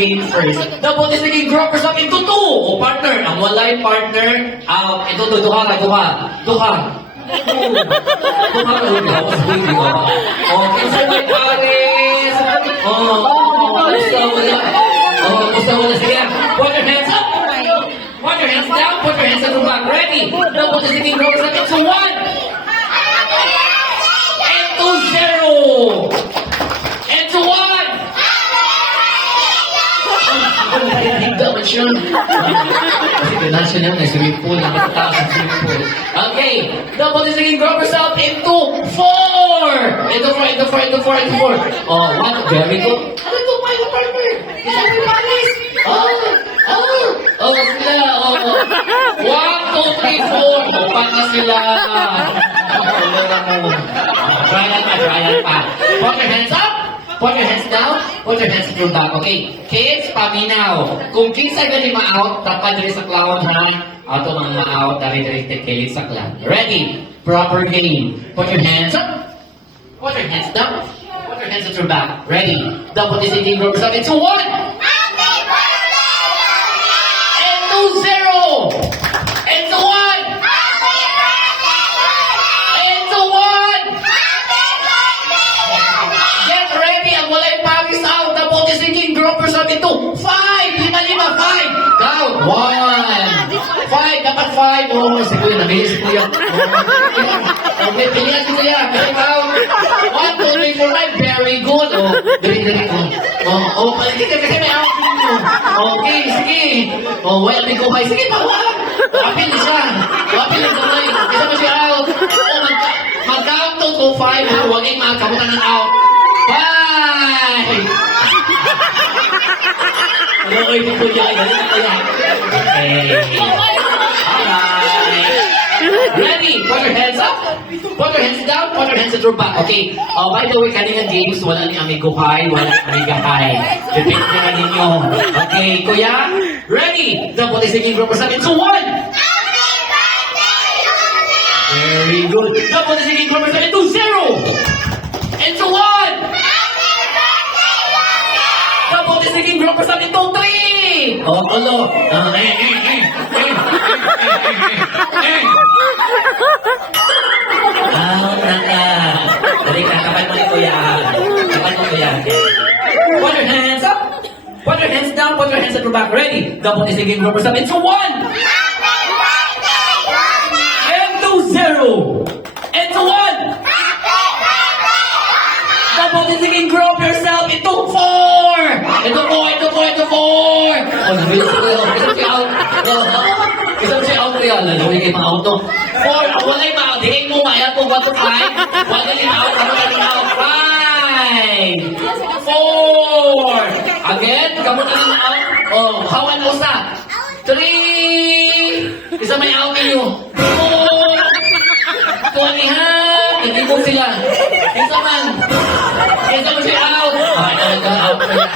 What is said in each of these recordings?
game first. Dapat is naging grouper sa akin, tuto! O partner, ang walay partner, ito, duha. Duha ka ulit ako sa baby ko. Kinsa may pares. Basta wala siya. Put your hands up. Put your hands down. Put your hands at the back. Ready? Dapat is naging grouper sa akin. So 1. And to 0. And to 1. Dapat siya. Kasi pinasya niya na swimming pool. Nakataas sa swimming pool. Okay. Dapat is naging grouper sa akin. Into 4. Into 4. Oh, what? Very good. Ano ito? My partner. Isa may panis. Sila. 1, 2, 3, 4. Opat na sila. Trial pa. Put your hands up. Put your hands down. Put your hands through back. Okay. Kids, paminaw. Kung kinsa gani ma-out, tapad diri sa clown ha. Ato mga ma-out, dari kilit sa clown. Ready? Proper game. Put your hands up. Put your hands down. Put your hands at your back. Ready? Dapat isingin group sa akin. So 1. And to 0. And to 1. And to 1. Get ready. Ang walay Paris out. Dapat isingin group sa akin. 2. 5. 5. Count. 1. 5. Dapat 5. Oh, si Kuya. Nabilis si Kuya. Okay, pilihan si Kuya. Count. 1, 2, 3, 4, 5. Very good. Dali. Paligid ka kasi may out ninyo. Okay, sige. Well, may kuhay. Sige, pawag. Apil na siya. Apil na kamay. Isa mo siya out. Mag-count to 5 ha. Huwag yung makakabutan ng out. 5. Ano ko yung pupunja kayo? Dali na kaya. Okay. Alright. Ready? Put your hands up. Put your hands down. Put your hands at your back. Okay. By the way, kaninang games, wala ni amigohay, wala ni amigahay. Depende na ninyo. Okay, Kuya? Ready? Dapat isingin group sa akin. So 1. Very good. Dapat isingin group sa akin. 2, 0. And to 1. Dapat isingin group sa akin. 2, 3. Hello. Dali ka, kapal mo ni Kuya. Put your hands up. Put your hands down. Put your hands at your back. Ready? Dapat isiging group sa akin. So 1. And to 0. And to 1. Dapat isiging group yourself. Into 4. Into 4. Nabilis ko yun. Isang si out. Isang si out yan. Lalo yung mga auto. 4. Walay ma-out. Hingin mo ma-out kung 1 to 5. Wagaling out. 5. 4. Again. Kamu na lang out. Hawan mo sa. 3. Isa may out ninyo. 4. Tuwanihan. Hindi ko sila. Isa man. Isa mo siya out. Talaga out na yan.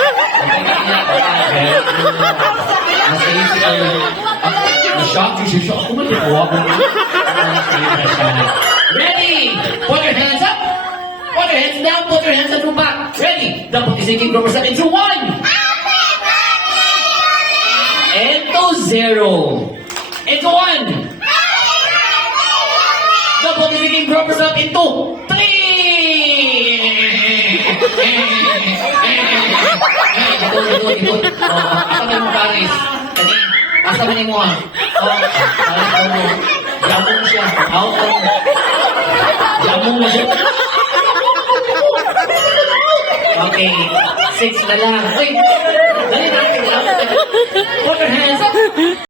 Nasa'yo siya. Na-shock. Ako malipuwa ko na. Ready? Put your hands up. Put your hands down. Put your hands at your back. Ready? Dapat isingin group sa akin. So 1. And to 0. And to 1. Dapat isingin group sa akin. 2, 3. Ikot. Asa mo Paris? Asa mo ni mo ha? Jamong siya. Jamong na siya. Okay. 6 na lang. Uy! Dali na. Put your hands up.